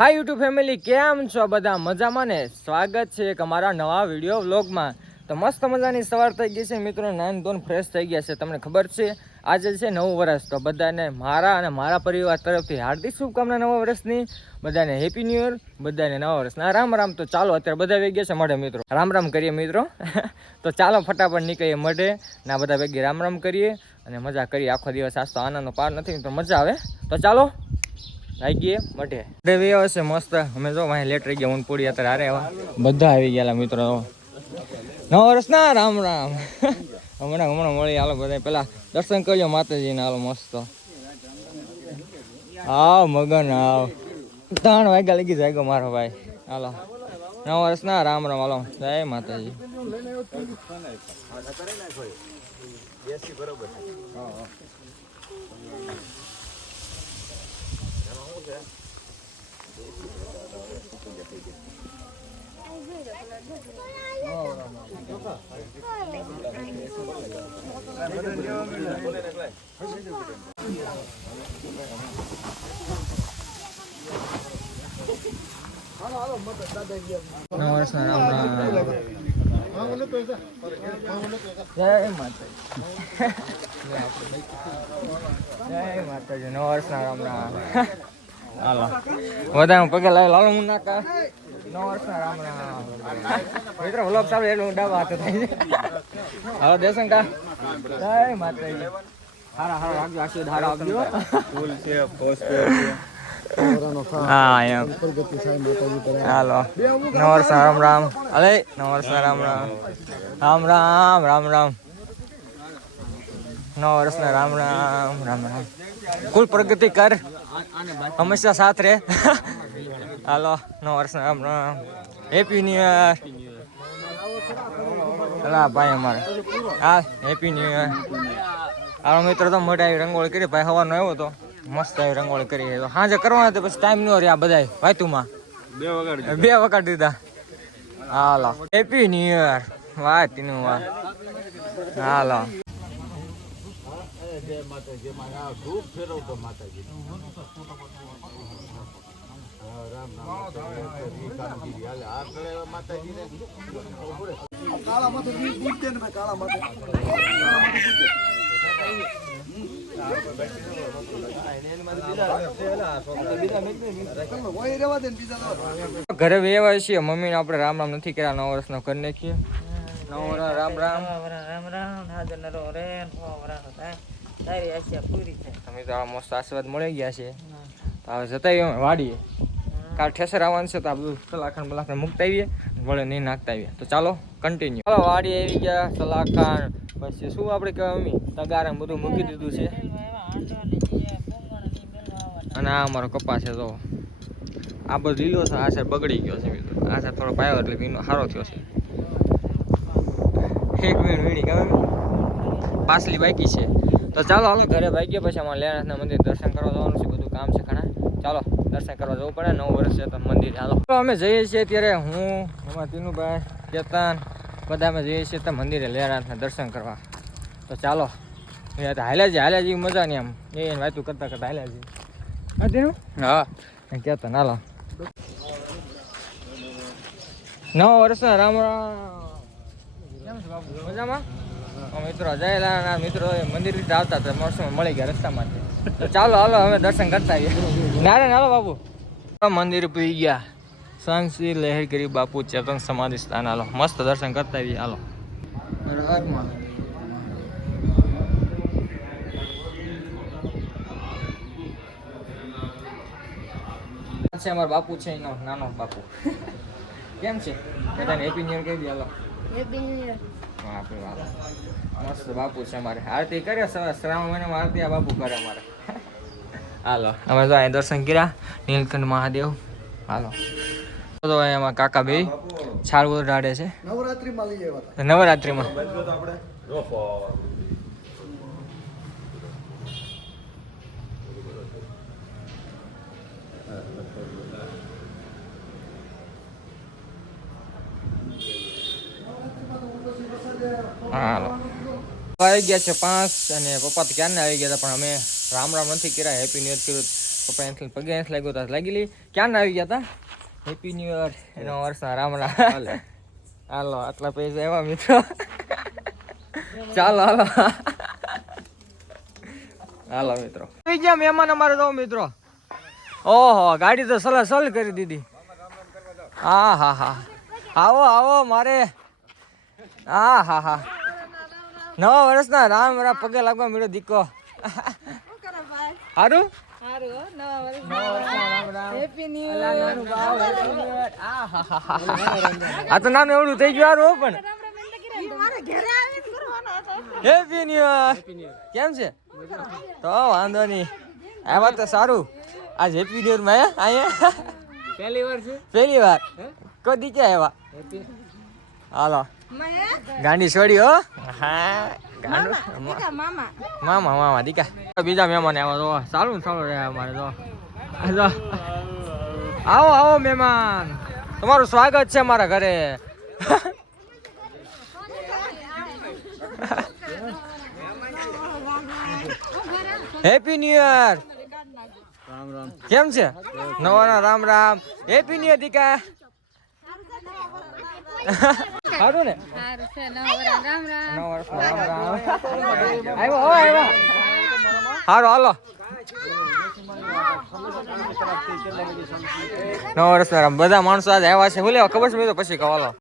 હાય YouTube family, કેમ છો બધા? મજામાં ને? સ્વાગત છે એક અમારા નવા વીડિયો વ્લોગમાં. તો મસ્ત મજાની સવાર થઈ ગઈ છે મિત્રો નાન ધોન ફ્રેશ થઈ ગયા છે, તમને ખબર છે? આજે છે નવું વર્ષ, તો બધાને મારા અને મારા પરિવાર તરફથી હાર્દિક શુભકામના નવા વર્ષની. બધાને હેપી ન્યૂ યર બધાને નવા વર્ષના રામ રામ. તો ચાલો, અત્યારે બધા આવી ગયા છે મળે મિત્રો. રામ રામ કરીએ મિત્રો. તો ચાલો, ફટાફટ નીકળીએ મળે ના બધા ભેગી રામ રામ કરીએ અને મજા કરીએ. આખો દિવસ આજ તો આનંદનો પાર નથી, તો મજા આવે. તો ચાલો આવી ગઈએ મઢે દેવી આવશે મસ્ત. અમે જો અહીં લેટ રહી ગયા ઊન પૂરી અત્યારે હારે આવા. બધા આવી ગયેલા મિત્રો. નવા વર્ષ ના, રામ રામ. હમણાં હમણાં મળી, હાલો બધા પેલા દર્શન કરજો માતાજીને, હાલો મસ્ત. આવ, મગન, આવ. ત્રણ વાગ્યા લગી જાય મારો ભાઈ. હાલો. નવા વર્ષ ના, રામ રામ. હાલો. જય માતાજી. નવા વર્ષના રામ જય માતાજી જય માતાજી નવા રામ રામ હાલો. વધારે પગે લાવી લાલો હું નાકા નવા વર્ષના રામ રામ. મિત્રો વ્લોગ ચાલુ એટલે હું ડાબા હાથે છે હાલો દેશંકા. જય માતાજી. હારા હારા રાખજો આશીર્વાદ હારા આપજો. ફૂલ છે ફોસ્ફેર છે. હા એમ. હાલો. નવરસ રામ રામ. અલે નવરસ રામ રામ. રામ રામ રામ રામ. નવ વર્ષના રામ રામ રામ રામ. કુલ પ્રગતિ કર. હંમેશા સાથ રહે. હાલો નવ વર્ષના Ram Ram. Happy new year અલા ભાઈ અમારે. હા હેપી ન્યુ યર હાલો મિત્ર તો મોટા આવી રંગોળી કરી. ભાઈ હવાનો આવ્યો તો. મસ્ત આવી રંગોળી કરી સાંજે કરવાના તો પછી ટાઈમ નો રહ્યા બધા વાયતુમાં બે વગાડ બે વખત દીધા. હાલો. હેપી ન્યુ યર વાત તીનું વાહ હાલો. કાળા માથે બી બુટ દે ને? ભાઈ કાળા માથે હોય રેવા દે ને બીજા લાવો. ઘરે વેવાય છીએ. મમ્મીને આપણે રામ રામ નથી કર્યા. નવ વર્ષનો કરી નાખીએ. નવ રામ રામ. રામ રામ રામ. રામ રામ રે વરાનો થાય. તારી આશા પૂરી થાય. તમે તો આ મસ્ત આશીર્વાદ મળી ગયા છે. તો હવે જતા અમે વાડીએ. કાલ ઠેસર આવવાનું છે તો આ બધું સલાખાન બલાખાન મૂકતા આવીએ વળે નહીં નાખતા આવીએ. તો ચાલો કન્ટિન્યુ ચાલો વાડી આવી ગયા સલાખાન પછી શું આપણે કહેવાય અમી તગારા બધું મૂકી દીધું છે. અને આ અમારો કપાસ છે તો આ બધો લીલો છે આ સાઈડ બગડી ગયો છે મિત્રો આ સાઈડ થોડો પાયો એટલે ભીનો સારો થયો છે. એક વીણ વીણી ગમે પાછલી બાકી છે. તો ચાલો હાલો ઘરે ભાગીએ પછી અમારે લેણાથના મંદિર દર્શન કરવા જવાનું છે બધું કામ છે ઘણા. ચાલો દર્શન કરવા જવું પડે નવું વર્ષ છે તો મંદિર ચાલો અમે જઈએ છીએ ત્યારે હું એમાં તીનુભાઈ ચેતન બધા અમે જઈએ છીએ તો મંદિરે લેણાથના દર્શન કરવા. તો ચાલો હાલ્યાજી હાલ્યાજી હાલ્યા જઈએ હાલ્યા જેવી મજા નહીં આમ. એ વાતું કરતા કરતા હાલ્યા જઈએ હા તીનું હા. કેતન હાલો. નવા વર્ષના રામ રામ. મજામાં? મિત્રો જયેલા મિત્રો મંદિર રીતે આવતા હતા. મોસમ મળી ગયા રસ્તામાંથી. તો ચાલો હાલો અમે દર્શન કરતા આવીએ. નારે હાલો બાપુ. મંદિર પી ગયા. સંશ્રી લહેર કરી બાપુ ચેતન સમાધિ સ્થાન. હાલો મસ્ત દર્શન કરતા આવીએ. હાલો. છે અમારો બાપુ છે એનો નાનો બાપુ. કેમ છે? બધાને હેપી ન્યુ યર કહી દે હાલો. બાપરે બાપ મસ્ત બાપુ છે અમારે. આરતી કરે શ્રાવણ મહિનામાં આરતી આ બાપુ કરે અમારે. હાલો અમે તો અહીં દર્શન કર્યા નીલકંઠ મહાદેવ. હાલો. તો એમાં કાકા બે છાળવું રાડે છે. નવરાત્રીમાં હતા. નવરાત્રિમાં. હાલો. આવી ગયા છે પાંચ અને પપ્પા તો ક્યારના આવી ગયા હતા પણ અમે રામ રામ નથી કર્યા. હેપી ન્યુ યર કર્યું પપ્પા એમ પગે એમ લાગ્યો હતા લાગી લી. ક્યાં આવી ગયા હતા? હેપી ન્યુ યર એનો વર્ષના રામ રામ. હાલો. આટલા પૈસા એવા મિત્રો. ચાલો હાલો. હાલો મિત્રો. થઈ ગયા મહેમાન અમારે તો મિત્રો. ઓહો ગાડી તો સલા સલ કરી દીધી. હા હા હા. આવો આવો મારે. હા હા હા. નવા વર્ષના રામ રામ પગે લાગવા મળ્યો દીકો. સારું આ તો નામ એવડું થઈ ગયું હારું પણ. હેપી ન્યુ યર કેમ છે? તો વાંધો નહીં. આમાં તો સારું. આજ હેપી ન્યુ માં અહીંયા? પહેલી વાર છે? પહેલી વાર. કદી ક્યાં આવ્યા. હાલો. ગાંડી છોડી હો. હા ગાંડું. મામા મામા. દીકા. બીજા મહેમાન આવો તો સારું ને સારું રહે અમારે તો આ આવો આવો મહેમાન. તમારું સ્વાગત છે મારા ઘરે. Happy new year Ram Ram. કેમ છે? નવાના Ram Ram. Happy new year દીકા સારું ને સારું છે નવા વરસ રામ રામ નવા વર્ષના રામ રામ આવ્યો હો આવ્યો. હારો હાલો. નવ વર્ષ બધા માણસો આજે આવ્યા છે. હું લેવા? ખબર છે મેં તો પછી કહો